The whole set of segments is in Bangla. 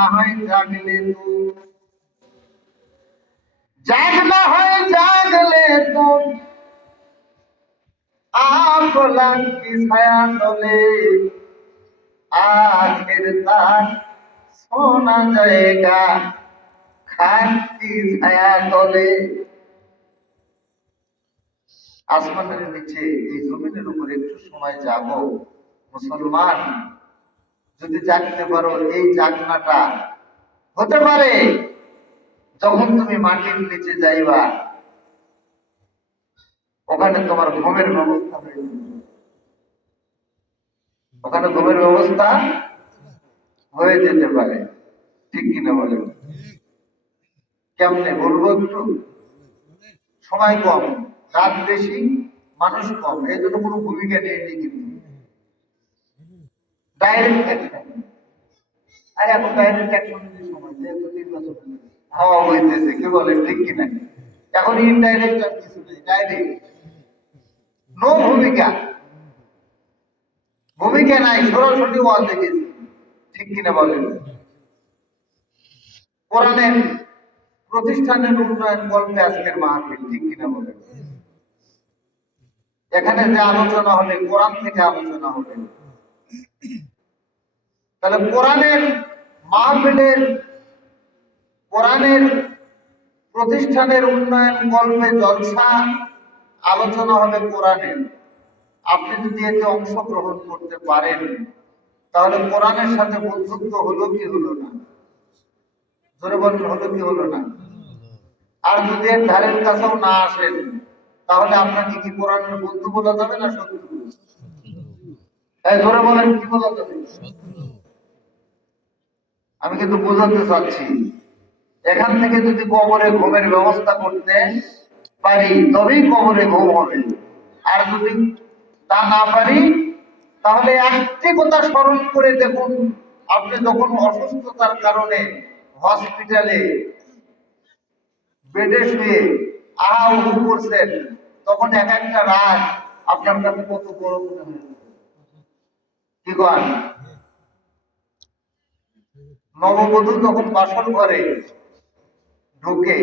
না হয় জাগলে তো, জাগ না হয় জাগলে তো আফলাক কি ছায়া তলে, আখের তার সোনা জায়গা খাকি ছায়া তলে। আসমানের নিচে এই জমিনের উপরে একটু সময় জাগো মুসলমান। যদি জাগতে পারো, এই জাগনাটা হতে পারে যখন তুমি মাটির নিচে যাইবা, ওখানে তোমার ঘুমের ব্যবস্থা হয়ে যাবে, ওখানে ঘুমের ব্যবস্থা হয়ে যেতে পারে। ঠিক কিনা বলেন? কেমনে বলবো একটু? সময় কম, রাত বেশি, মানুষ কম, এই জন্য কোনো ভূমিকা নেই কিন্তু ডাইরেক্ট অ্যাকশন। আর এখন ডাইরেক্ট অ্যাকশনের সময়, যেহেতু নির্বাচন হওয়া হইতেছে, কি বলে ঠিক কিনা? এখন ইনডাইরেক্ট আর কিছু নেই, ডাইরেক্ট নো ভূমিকা, ভূমিকা নাই, সরাসরি ওয়াজ দেখেছি। ঠিক কিনা বলেন? কোরআনের প্রতিষ্ঠানের উন্নয়ন গল্পে আজকের মাহফিল। ঠিক কিনা বলেন? এখানে যে আলোচনা হবে কোরআন থেকে আলোচনা হবে। তাহলে কোরআনের মাহফিলের, কোরআনের প্রতিষ্ঠানের উন্নয়ন গল্পে জলসা আলোচনা হবে কোরআনের। আপনি যদি এতে অংশগ্রহণ করতে পারেন, তাহলে কোরআনের সাথে বন্ধুত্ব হলো কি হলো না? জোরে বলেন, হলো কি হলো না? আর যদি এর ধারের কাছেও না আসেন, তাহলে আপনাকে কি কোরআনের বন্ধু বলা যাবে না শত্রু? জোরে বলেন, কি বলা যাবে? আমি কিন্তু বোঝাতে চাচ্ছি, এখান থেকে যদি কবরে ঘুমের ব্যবস্থা করতে পারি, তবেই কবরে ঘুম হবে। আর যদি তা না পারি, তাহলে একটি কথা স্মরণ করে দেখুন, আপনি যখন অসুস্থতার কারণে হসপিটালে বেডে শুয়ে আহা উহু করছেন, তখন এক একটা রাত আপনার কাছে কত বড় মনে হয়। কি কন? নববধূ যখন বাসর ঘরে ঢুকে,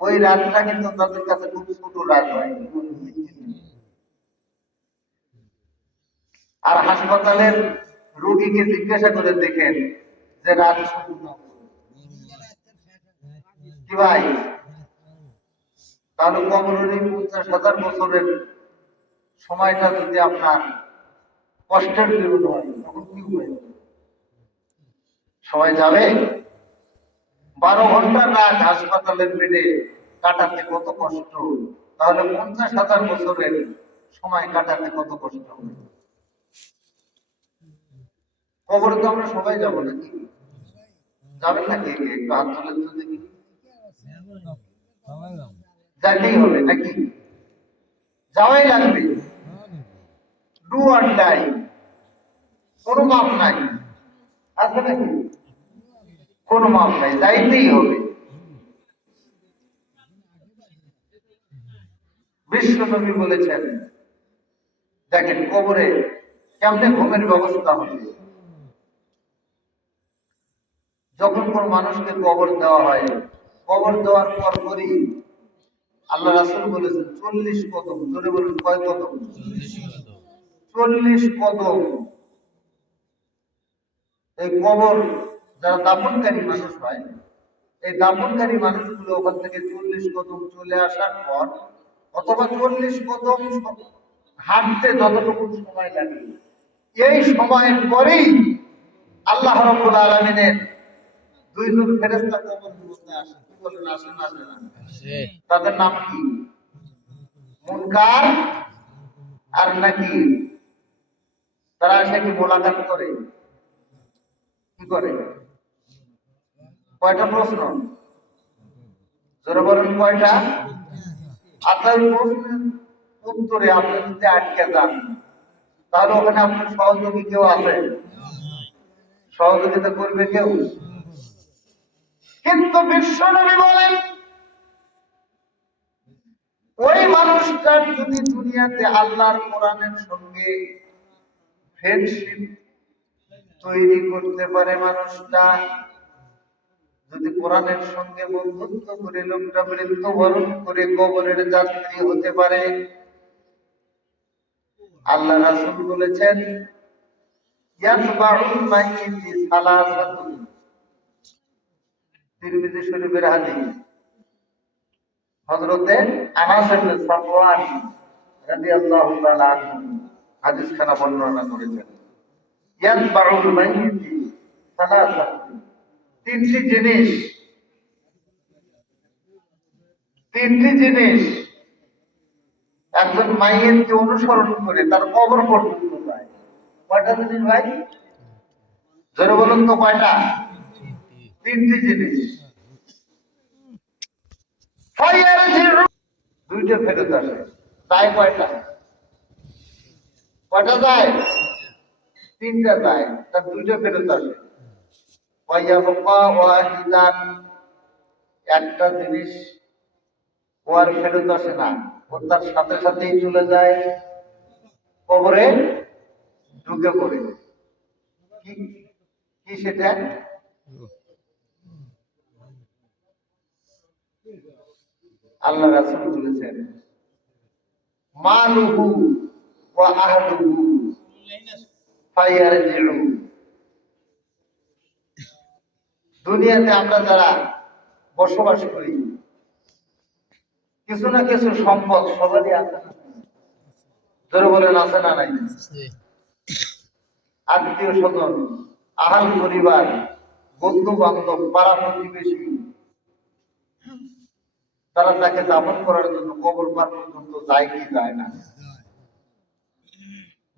ওই রাতটা কিন্তু তাদের কাছে খুব ছোট রাত হয়। আর হাসপাতালের রোগীকে জিজ্ঞাসা করে দেখেন যে রাত ছোট না, কি ভাই? তাহলে কবরের 50,000 বছরের সময়টা যদি আপনার কষ্টের জীবন হয়, তখন কি উপায়? সবাই যাবে? 12 ঘন্টার রাত হাসপাতালের বেডে কাটাতে কত কষ্ট, তাহলে 50,000 বছরের সময় কাটাতে কত কষ্ট হবে? কবরে তো আমরা সবাই যাবো নাকি? যাবেন নাকি? একটু হাত তুলেন তো দেখি। যাইতেই হবে নাকি? যাওয়াই লাগবে, ডু অর ডাই, কোনো মাপ নাই। আছে নাকি? কোনো মাপ নাই, যাইতেই হবে। বিশ্ব নবী বলেছেন, দেখেন কবরে কেমনে ঘুমের ব্যবস্থা হবে। যখন কোন মানুষকে কবর দেওয়া হয়, কবর দেওয়ার পরপরই আল্লাহ রাসূল বলেছেন 40 কদম। জোরে বলুন, কয় কদম? 40 কদম। এই কবর যারা দাফনকারী মানুষ হয়, এই দাফনকারী মানুষগুলো ওখান থেকে 40 কদম চলে আসার পর, অথবা 40 কদম হাঁটতে যতটুকু সময় লাগে, এই সময়ের পরেই আল্লাহ রাব্বুল আলামিনের দুইজন ফেরেশতা কবর মধ্যে আসে। কি বলেন, আসে না আসে না? তাদের নাম কি? মুনকার আর নাকির। তারা এসে কি মোলাকাত করে? কি করে? কয়টা প্রশ্ন? জোরে বলেন, কয়টা? আচ্ছা, ওই প্রশ্নের উত্তরে আপনি যদি আটকে যান, তাহলে ওখানে আপনার সহযোগী কেউ আছে? সহযোগিতা করবে কেউ? কিন্তু বিশ্বনবী বলেন, ওই মানুষটার যদি দুনিয়াতে আল্লাহর কোরআনের সঙ্গে ফ্রেন্ডশিপ তৈরি করতে পারে মানুষটা, যদি কোরআনের সঙ্গে বন্ধুত্ব করে লোকটা মৃত্যুবরণ করে কবরের যাত্রী হতে পারে, আল্লাহ রাসূল বলেছেন ইয়াতবাউল মাইয়িতি সালাসাতুন, তিরমিজি শরীফের হাদিস। হযরতে আনাস ইবনে সাফওয়ান রাদিয়াল্লাহু তাআলা আনহু হাদিসখানা বর্ণনা করেছেন। ইয়াতবাউল মাইয়িতি সালাসাতুন, তিনটি জিনিস একজন মাইয়েতকে অনুসরণ করে তার কবর পর্যন্ত যায়। কয়টা জিনিস ভাই? জোরে বলুন তো কয়টা? তিনটি জিনিস। দুইটা ফেরত আসে, তাই কয়টা? কয়টা যায়? তিনটা যায়, তার দুইটা ফেরত আসে। একটা জিনিস ও আর ফেরত আসে না, ও তার সাথে সাথেই চলে যায়, কবরে ঢুকে পড়ে। কি কি সেটা? আল্লাহ রাসূল বলেছেন মালুহু ওয়া আহলুহু ফায়ারজিউ। দুনিয়াতে আমরা যারা বসবাস করি, কিছু না কিছু সম্পদ সবারই আছে না? জোরে বলেন আছে না নাই? আত্মীয় স্বজন, আহাল পরিবার, বন্ধু বান্ধব, পাড়া প্রতিবেশী, তারা তাকে দাফন করার জন্য কবর পার পর্যন্ত যায় কি যায় না?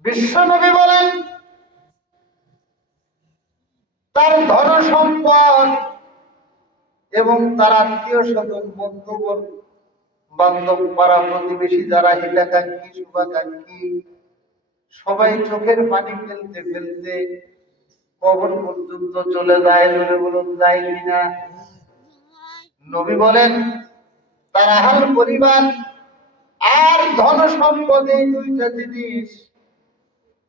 বিশ্বনবী বলেন তার ধন সম্পদ এবং তার আত্মীয় স্বজন, বন্ধু বান্ধব, পাড়া প্রতিবেশী যারা হিতাকাঙ্ক্ষী শুভাকাঙ্ক্ষী, সবাই চোখের পানি ফেলতে ফেলতে কবর পর্যন্ত চলে যায়। ধরে বলুন যায় কিনা? নবী বলেন তার আহাল পরিবার আর ধন সম্পদ, এই দুইটা জিনিস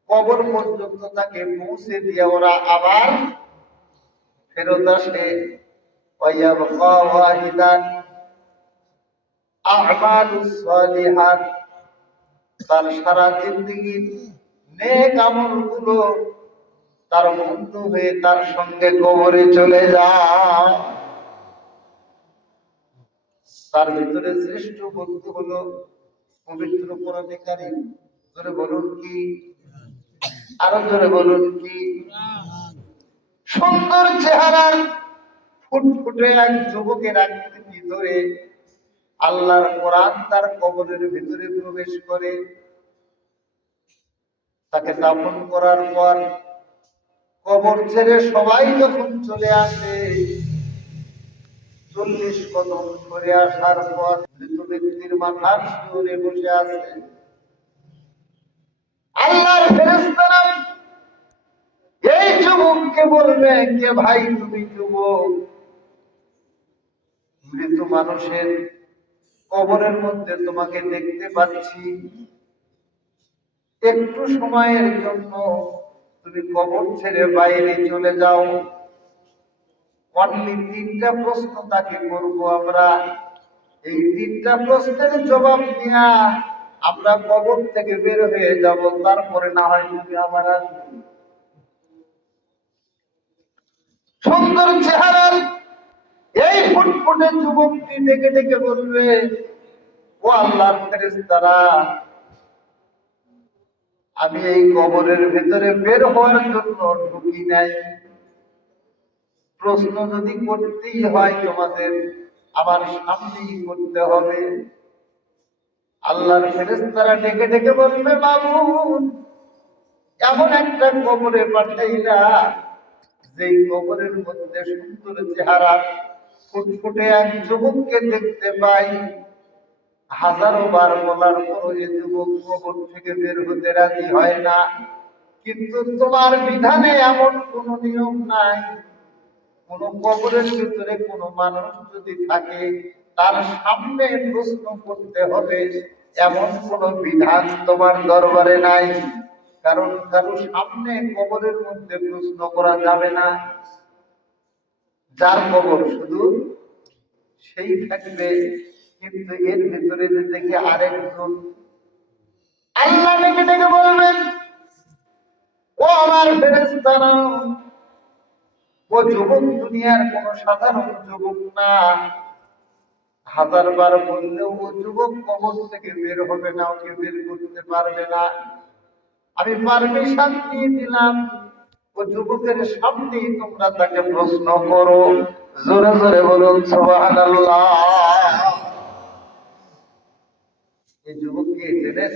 কবর পর্যন্ত তাকে পৌঁছে দিয়ে ওরা আবার ফেরত আসে। ওয়ায়াবকা ওয়াহিদান আমালুস সালিহাত, তার সারা জিন্দেগীর নেক আমলগুলো তার বন্ধু হয়ে তার সঙ্গে কবরে চলে যায়। তার ভিতরে শ্রেষ্ঠ বন্ধু হলো পবিত্র কোরআনে কারীম। জোরে বলুন কি? আরো জোরে বলুন কি? সুন্দর চেহারার ফুটফুটে এক যুবকের আকৃতি ধরে আল্লাহর কোরআন তার কবরের ভিতরে প্রবেশ করে। তাকে দাফন করার পর কবর ছেড়ে সবাই যখন চলে আসে, 40 কদম সরে আসার পর মৃত ব্যক্তির মাথার শিওরে বসে আছে আল্লাহর ফেরেশতারা। এই যুবককে বলবে, কে ভাই তুমি? যুবক, মৃত মানুষের কবরের মধ্যে তোমাকে দেখতে পাচ্ছি, একটু সময়ের জন্য তুমি কবর ছেড়ে বাইরে চলে যাও। অনলি 3টা প্রশ্ন তাকে করবো আমরা। এই 3টা প্রশ্নের জবাব দিয়া আমরা কবর থেকে বের হয়ে যাব, তারপরে না হয় তুমি আমার আসবে। সুন্দর চেহারার এই ফুটফুটে যুবকটি ডেকে ডেকে বলবে, ও আল্লাহর ফেরেশতারা, আমি এই কবরের ভেতরে বের হওয়ার জন্য ঢুকি নাই। প্রশ্ন যদি করতেই হয় তোমাদের আমার সামনেই করতে হবে। আল্লাহর ফেরেশতারা ডেকে ডেকে বলবে, মামুন, এমন একটা কবরে পাঠাইলা যেই কবরের মধ্যে সুন্দর চেহারা ফুটফুটে এক যুবককে দেখতে পাই। হাজারো বার বলার পর এ যুবক কবর থেকে বের হতে রাজি হয় না। কিন্তু তোমার বিধানে এমন কোন নিয়ম নাই, কোন কবরের ভিতরে কোন মানুষ যদি থাকে তার সামনে প্রশ্ন করতে হবে, এমন কোন বিধান তোমার দরবারে নাই। কারণ কারো সামনে কবরের মধ্যে প্রশ্ন করা যাবে না। যার কবর শুধু সেই থাকবে, কিন্তু এর ভিতরে দেখি আরেকজন আল্লাহ ডেকে ডেকে বলবেন, ও আমার ফেরেশতারা, ও যুবক দুনিয়ার কোন সাধারণ যুবক না, হাজার বার বললেও ও যুবক কবর থেকে বের হবে না, ওকে বের করতে পারবে না। আমি পারমিশন দিয়ে দিলাম, ও যুবকের সামনেই তোমরা তাকে প্রশ্ন করো। জোরে জোরে বলুন সুবহানাল্লাহ। এই যুবককে জেনেন?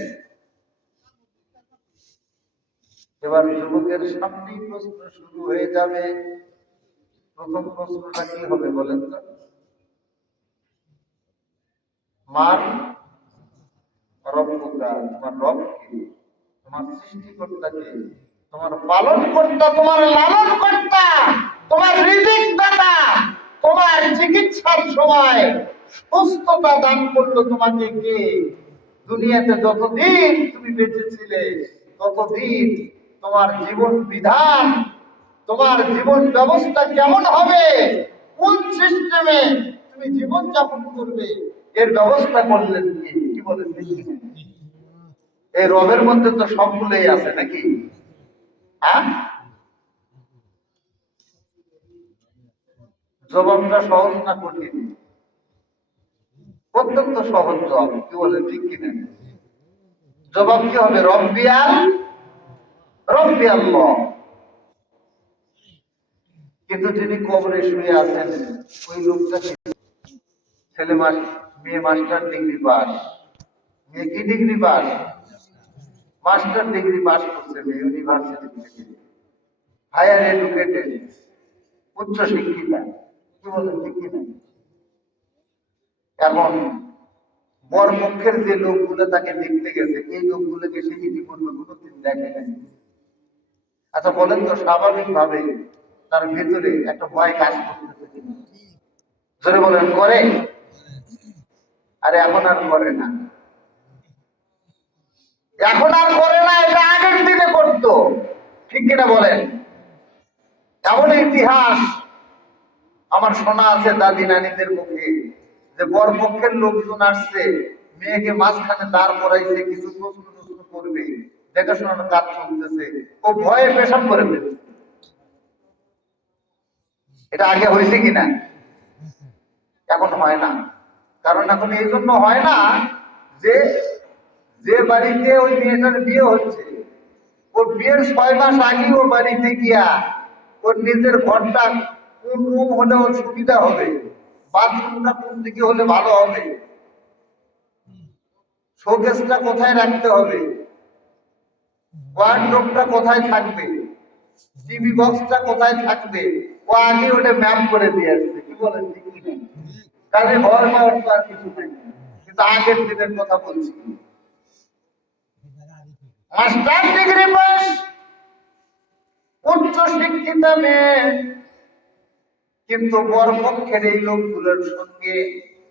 এবার যুবকের সামনেই প্রশ্ন শুরু হয়ে যাবে। প্রথম প্রশ্নটা কি হবে বলেন তো? মান রব্বুকা, তোমার রব কি? তোমার সৃষ্টিকর্তা কে? তোমার পালন কর্তা, তোমার লালন কর্তা, তোমার রিজিক দাতা, তোমার চিকিৎসার সময় সুস্থতা দান করলো তোমাকে কে? দুনিয়াতে যতদিন তুমি বেঁচে ছিলে ততদিন তোমার জীবন বিধান, তোমার জীবন ব্যবস্থা কেমন হবে, কোন সিস্টেমে তুমি জীবন যাপন করবে, এর ব্যবস্থা করলেন কি? কি বলেন দেখি? এই রবের মধ্যে তো সবগুলোই আছে নাকি? হ্যাঁ, জবাবটা সহজ না কঠিন? অত্যন্ত সহজ জবাব। কি বলে ঠিক কিনা? জবাব কি হবে? রব্বি আল্লাহ। কিন্তু যিনি কবরে শুয়ে আছেন ওই লোকটা ছেলে মেয়ে মাস্টার ডিগ্রি পাস, মেয়ে কি degree pass? Master degree pass করছে মেয়ে ইউনিভার্সিটি থেকে, হায়ার এডুকেটেড, উচ্চ শিক্ষিতা। কি বলেন ঠিক কিনা? এখন বর পক্ষের যে লোকগুলো তাকে দেখতে গেছে, এই লোকগুলোকে সে ইতিপূর্বে কোনোদিন দেখে নাই। আচ্ছা বলেন তো, স্বাভাবিক ভাবে তার ভেতরে একটা ভয় কাজ করতেছে? জোরে বলেন, করে? আরে এখন আর করে না, এখন আর করে না, এটা আগের দিনে করতো। ঠিক কিনা বলেন? এমন ইতিহাস আমার শোনা আছে দাদি নানিদের মুখে, যে বর পক্ষের লোকজন আসছে, মেয়েকে মাঝখানে দাঁড় করাইছে, কিছু প্রশ্ন প্রশ্ন করবে, দেখাশোনার কাজ চলতেছে, ও ভয়ে পেশাব করে ফেলছে। এটা আগে হয়েছে কিনা? এখন হয় না। কারণ এখন এই জন্য হয় না যে যে বাড়িতে ওই মেয়েটার বিয়ে হচ্ছে, ওর বিয়ের 6 মাস আগে ও বাড়িতে গিয়া ওর নিজের ঘরটা কোন রুম হলে ওর সুবিধা হবে, বাথরুমটা কোন দিকে হলে ভালো হবে, শোকেসটা কোথায় রাখতে হবে, ওয়ার্ডরোবটা কোথায় থাকবে, টিভি বক্সটা কোথায় থাকবে, ও আগে ওটা ম্যাপ করে দিয়ে আসছে। কি বলেন ঠিক কি? কাজে ঘর পাওয়ার তো আর কিছু নাই। কিন্তু আগের দিনের কথা বলছি। মাস্টার ডিগ্রি পাস, উচ্চ শিক্ষিত মেয়ে, কিন্তু বরপক্ষের এই লোকগুলোর সঙ্গে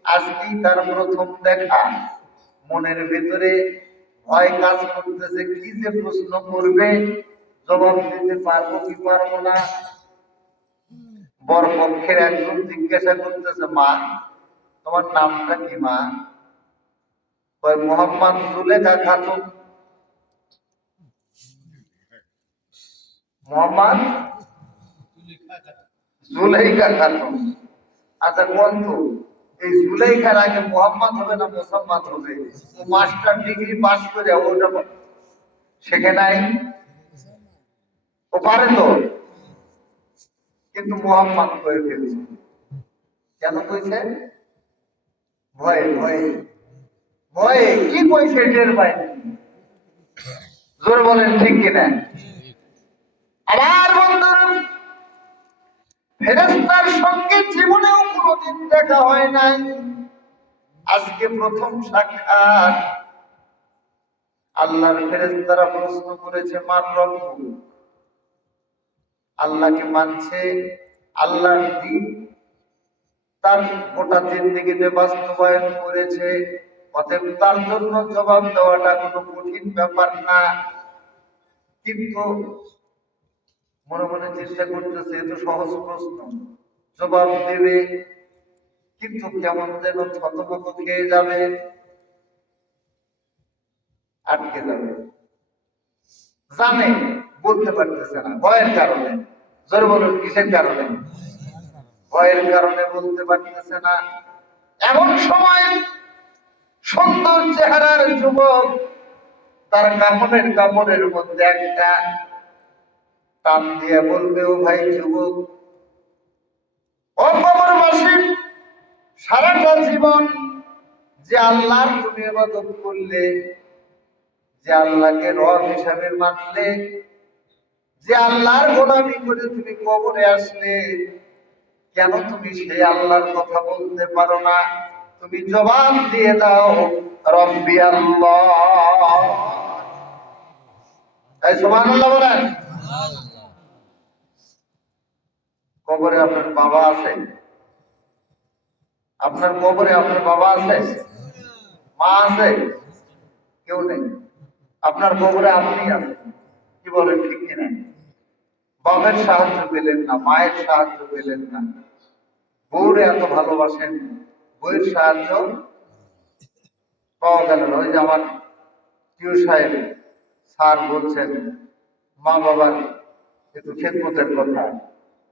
আজকেই তার প্রথম দেখা। মনের ভেতরে ভয় কাজ করতেছে, কি যে প্রশ্ন করবে, জবাব দিতে পারবো কি পারবো না। বরপক্ষের একজন জিজ্ঞাসা করতেছে, মা তোমার নামটা কি মা? মোহাম্মদ জুলেখা খাতুন। মোহাম্মদ জুলেখা খাতুন। আচ্ছা কোন তো, এই জুলেখার আগে মোহাম্মদ হবে না মুসাম্মদ হবে? ও মাস্টার ডিগ্রি পাস করে ওটা শেখে নাই, ও পারে তো, কিন্তু মোহাম্মদ করে ফেলছে। কেন কইছে? ভয়ে ভয়ে ভয়ে। কি কইছে টের পাইনি। জোর বলেন ঠিক কিনা? আমার বন্ধুরা, ফেরেশতার সঙ্গে জীবনেও কোনোদিন দেখা হয় নাই, আজকে প্রথম সাক্ষাৎ। আল্লাহর ফেরেশতারা প্রশ্ন করেছে, মান রব্বুক? আল্লাহকে মানছে, আল্লাহর দ্বীন তার গোটা জিন্দেগিতে বাস্তবায়ন করেছে। অতএব তার জন্য জবাব দেওয়াটা কোনো কঠিন ব্যাপার না। কিন্তু মনে মনে চেষ্টা করতেছে, এ তো সহজ প্রশ্ন, জবাব দেবে, কিন্তু কেমন যেন থতমত খেয়ে যাবে, আটকে যাবে, জানে বলতে পারতেছে না ভয়ের কারণে। জোর বলুন কিসের কারণে? ভয়ের কারণে বলতে পারতেছে না। এমন সময় সুন্দর চেহারার যুবক তার কাপড়ের মধ্যে একটা টান দিয়ে বলবে, ও ভাই যুবক, ও কবরবাসী, সারাটা জীবন যে আল্লাহর তুমি ইবাদত করলে, যে আল্লাহকে রব হিসাবে মানলে, যে আল্লাহর গোলামি করে তুমি কবরে আসলে, কেন তুমি সেই আল্লাহর কথা বলতে পারো না? তুমি জবাব দিয়ে দাও, রব্বি আল্লাহ। তাই সুবহানাল্লাহ বলেন। কবরে আপনার বাবা আছে? আপনার কবরে আপনার বাবা আছে? মা আছে? কেউ নেই। আপনার কবরে আপনি আছেন। কি বলেন, ঠিক কিনা? বাবার সাহায্য পেলেন না, মায়ের সাহায্য পেলেন না, বউরে এত ভালোবাসেন, বউয়ের সাহায্য পাওয়া গেল না। ওই যে আমার প্রিয় সাহেব স্যার বলছেন, মা বাবার একটু খেদমতের কথা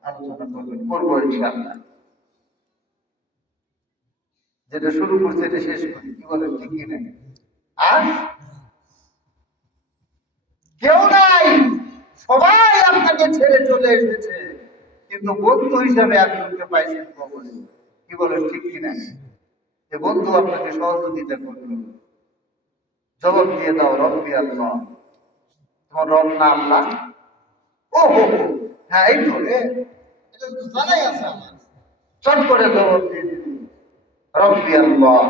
আলোচনা করবেন, করবো ইনশাআল্লাহ। যেটা শুরু করছে এটা শেষ করি, কি বলেন, ঠিক কিনা? আর কেউ নাই, সবাই আপনাকে ছেড়ে চলে এসেছে, কিন্তু বন্ধু হিসাবে একজনকে পাইছেন কবরে। কি বলেন, ঠিক কিনা? যে বন্ধু আপনাকে সহযোগিতা করলো। জবাব দিয়ে দাও, রব্বি আল্লাহ। তোমার রব না আল্লাহ? ও হো হো, হ্যাঁ এই তো, এটা তো জানাই আছে আমার। চট করে জবাব দিয়ে দিবি, রব্বি আল্লাহ।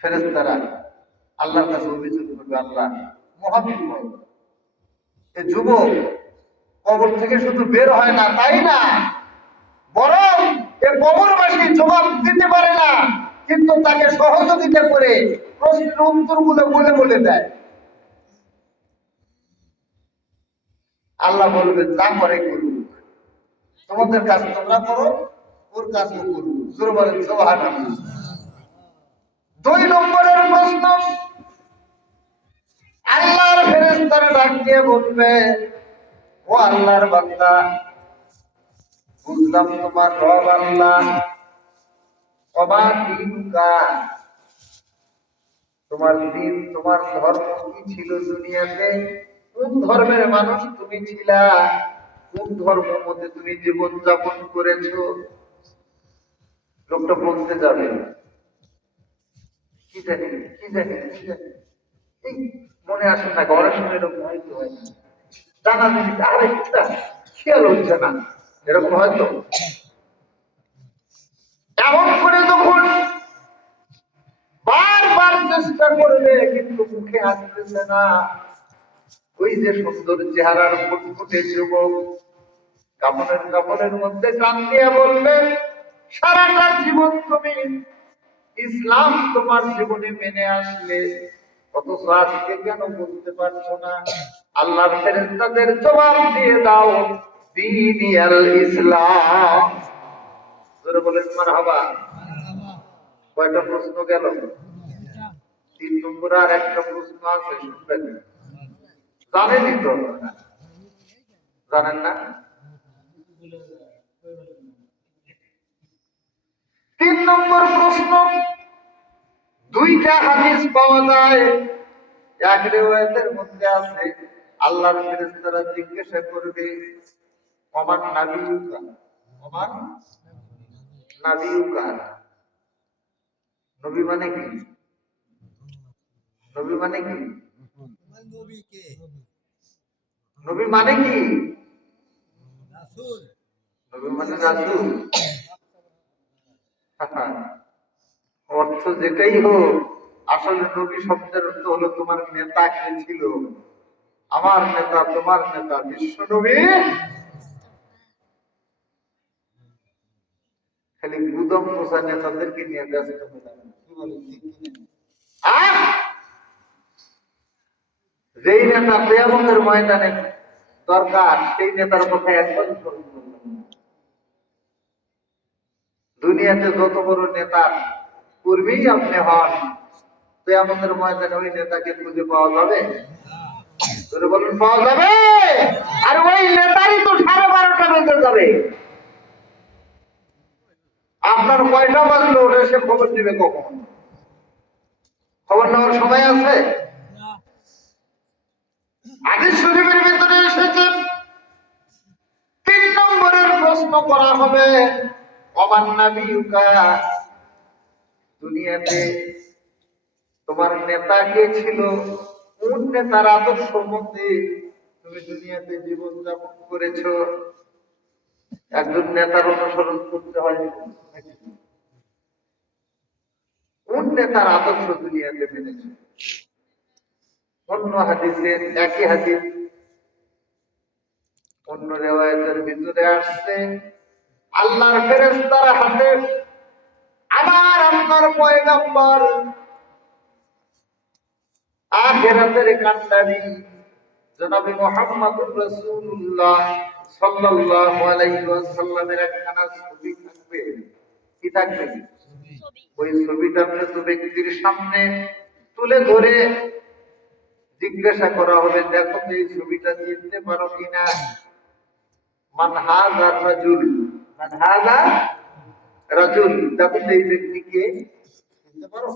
ফেরেশতারা আল্লাহর কাছে অভিযোগ করবে, আল্লাহ মহাবিপদ, এ যুবক কবর থেকে শুধু বের হয় না তাই না, বরং এ কবরবাসী জবাব দিতে পারে না, কিন্তু তাকে সহযোগিতা করে প্রশ্নের উত্তরগুলো বলে বলে দেয়। আল্লাহ বলবেন, যা করে করুক, তোমাদের কাজ তোমরা করো, ওর কাজ ও করুক। জোরে বলেন সুবহানাল্লাহ। 2 নম্বরের প্রশ্ন, আল্লাহর ফেরেশতারা ডাক দিয়ে বলবে, ও আল্লাহর বান্দা, বুঝলাম তোমার রব আল্লাহ, ওমা দীনুকা, তোমার দিন, তোমার ধর্ম কি ছিল দুনিয়াতে? কোন ধর্মের মানুষ তুমি ছিলা? কোন ধর্ম মতে তুমি জীবন যাপন করেছো? লোকটা বলতে যাবে, কি জানি কি জানি কি জানি, এই মনে আসে না, ঘরের সময় এরকম হয়তো হয় না, জানা জিনিস আরেকটা খেয়াল হচ্ছে না, এরকম হয়তো। এমন করে যখন বারবার চেষ্টা করবে কিন্তু মুখে আসতেছে না, ওই যে সুন্দর চেহারার ফুটফুটে যুবক কাপড়ের মধ্যে টান দিয়ে বলবে, সারাটা জীবন তুমি ইসলাম তোমার জীবনে মেনে আসলে, অথচ আজকে কেন বলতে পারছো না? আল্লাহর ফেরেশতাদের জবাব দিয়ে দাও, দীনিয়াল ইসলাম। জোরে বলেন মারহাবা। কয়টা প্রশ্ন গেল? 3 নম্বর আর একটা প্রশ্ন আছে, শুনবেন? জানেনই তো, জানেন না? 3 নম্বর প্রশ্ন, 2টা হাদিস পাওয়া যায়। এক রিওয়ায়াতের মধ্যে আছে, আল্লাহর ফেরেশতারা জিজ্ঞাসা করবে, ওমান নাবিয়ুকা, ওমান নাবিয়ুকা, নবী মানে কি? নবী মানে কি? নবী মানে কি? রাসূল। নবী মানে রাসূল। অর্থ যেটাই হোক, আসলে নবী শব্দের অর্থ হলো তোমার নেতা কে ছিল। আমার নেতা, তোমার নেতা বিশ্ব নবী। খালি গুদম পোষা নেতাদেরকে নিয়ে ব্যস্ত হয়ে যাবে। কি বলে, যেই নেতা কিয়ামতের ময়দানে দরকার সেই নেতার কথা একবার স্মরণ করবেন না। দুনিয়াতে যত বড় নেতার কর্মী আপনি হন, তো আমাদের ময়দানে ওই নেতাকে খুঁজে পাওয়া যাবে? ধরে বলুন, পাওয়া যাবে? আর ওই নেতাই তো 12:30 বেজে যাবে। আপনার কয়টা বাজলো ওটা সে খবর দিবে কখন? খবর নেওয়ার সময় আছে? হাদিস শরীফের ভিতরে এসেছে 3 নম্বরের প্রশ্ন করা হবে, ওমান নাবিয়ুকা, দুনিয়াতে তোমার নেতা কে ছিল? কোন নেতার আদর্শ মতে তুমি দুনিয়াতে জীবন যাপন করেছো? একজন নেতার অনুসরণ করতে হয়, কোন নেতার আদর্শ দুনিয়াতে মেনেছে? অন্য হাদিসের একই হাদিস অন্য রিওয়ায়াতের ভিতরে আসছে, আল্লাহর ফেরেশতার হাতে আমার আপনার পয়গম্বর আখিরাতের কান্ডারি জনাবে মুহাম্মদুর রাসূলুল্লাহ সাল্লাল্লাহু আলাইহি ওয়াসাল্লামের একখানা ছবি থাকবে। কি থাকবে? ওই ছবিটা মৃত ব্যক্তির সামনে তুলে ধরে জিজ্ঞাসা করা হবে, দেখো তো এই ছবিটা চিনতে পারো কিনা? মান হাযা রাজুল, মান হাযা রাজুল, দেখো তো এই ব্যক্তিকে চিনতে পারো?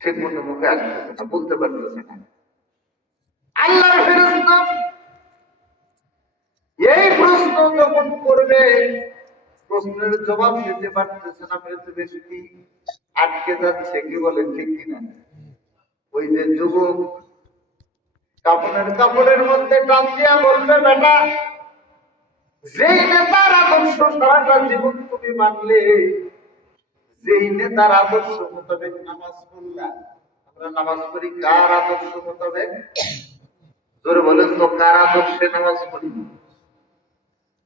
ঠিক মতো মুখে আসতেছে না, বলতে পারতেছে না। আল্লাহর ফেরেশতা এই প্রশ্ন যখন করবে, প্রশ্নের জবাব দিতে পারতেছে না, ব্যক্তি আটকে যাচ্ছে। কি বলে, ঠিক কিনা? ওই যে যুবক কাপড়ের মধ্যে টান দিয়া বলবে, বেটা, যেই নেতার আদর্শ সারাটা জীবন তুমি মানলে, যেই নেতার আদর্শ মোতাবেক নামাজ পড়লা, আমরা নামাজ পড়ি কার আদর্শ মোতাবেক? জোরে বলেন তো, কার আদর্শে নামাজ পড়ি?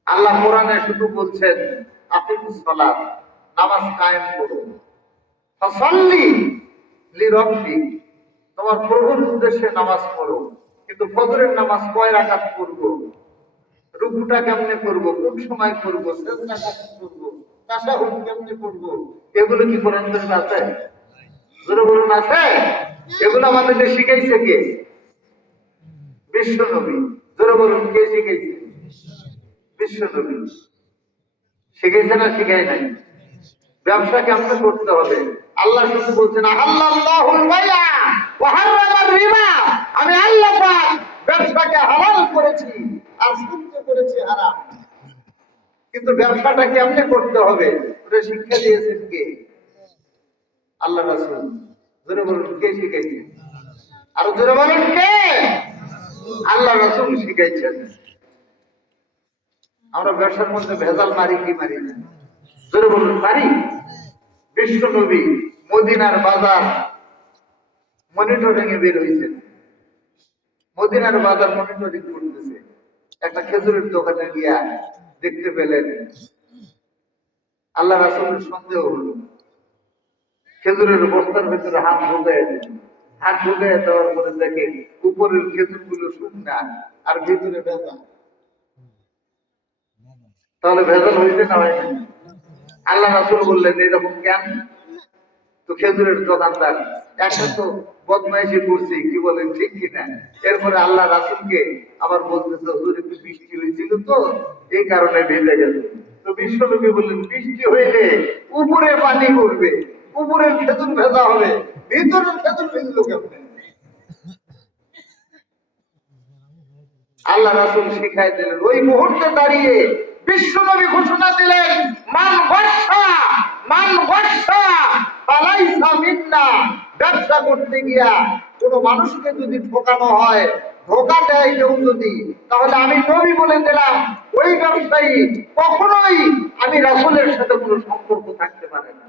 আল্লাহ কোরআনে শুধু বলছেন আকিমুস সালাত, নামাজ কায়েম করো, ফাসাল্লি লিরাব্বিক, তোমার প্রভুর উদ্দেশ্যে নামাজ পড়ো। কিন্তু ফজরের নামাজ কয় রাকাত পড়বো, রুকুটা কেমনে করবো, কোন সময় করবো, সিজদা কখন করবো, তাশাহুদ কেমনে করবো, এগুলো কি কোরআন শরীফে আছে? জোরে বলুন, আছে? এগুলো আমাদেরকে শিখাইছে কে? বিশ্ব নবী। জোরে বলুন, কে শিখাইছে? বিশ্ব নবী। শিখাইছে না শিখাই নাই? ব্যবসা কেমনে করতে হবে? আল্লাহ শুধু বলছেন আহাল্লাল্লাহুল বাইআ ওয়া হারামার রিবা, আমি আল্লাহ পাক ব্যবসাকে হালাল করেছি আর সুদকে করেছি হারাম। কিন্তু ব্যবসাটা কেমনে করতে হবে ওটা শিক্ষা দিয়েছেন কে? আল্লাহ রাসূল। জোরে বলুন, কে শিখাইছে? আর জোরে বলুন, কে? আল্লাহ রাসূল শিখাইছেন। আমরা ব্যবসার মধ্যে ভেজাল মারি কি মারি না? জোরে বলুন, পারি? বিশ্ব নবী মদিনার বাজার মনিটরিং এ বের হয়েছে, মদিনার বাজার মনিটরিং করতেছে। একটা খেজুরের দোকানে গিয়া দেখতে পেলেন, আল্লাহ রাসূলের সন্দেহ হলো। খেজুরের বস্তার ভিতরে হাত ঢুকায় দেওয়ার পরে দেখে উপরের খেজুর গুলো শুকনা আর ভিতরে ভেজা। তাহলে ভেজাল হয়েছে না হয় না? আল্লাহ রাসূল বললেন, এরকম কেন? তো খেজুরের দোকানদার একটা তো বদমাইশি করছে, কি বলেন, ঠিক কিনা? এরপরে আল্লাহ রাসূলকে আবার বলতেছে, হুজুর একটু বৃষ্টি হয়েছিল তো এই কারণে ভেজে গেছে। তো বিশ্বনবী বললেন, বৃষ্টি হইলে উপরে পানি পড়বে, উপরের খেজুর ভেজা হবে, ভিতরের খেজুর ভিজলো কেমনে? আল্লাহ রাসূল শিখাই দিলেন। ওই মুহূর্তে দাঁড়িয়ে বিশ্বনবী ঘোষণা দিলেন, মান গাশা, মান গাশা ফালাইসা মিন্না। ব্যবসা করতে গিয়া কোনো মানুষকে যদি ঠকানো হয়, ধোঁকা দেয় কেউ যদি, তাহলে আমি নবী বলে দিলাম, ওই ব্যবসায়ী কখনোই আমি রাসূলের সাথে কোনো সম্পর্ক থাকতে পারে না।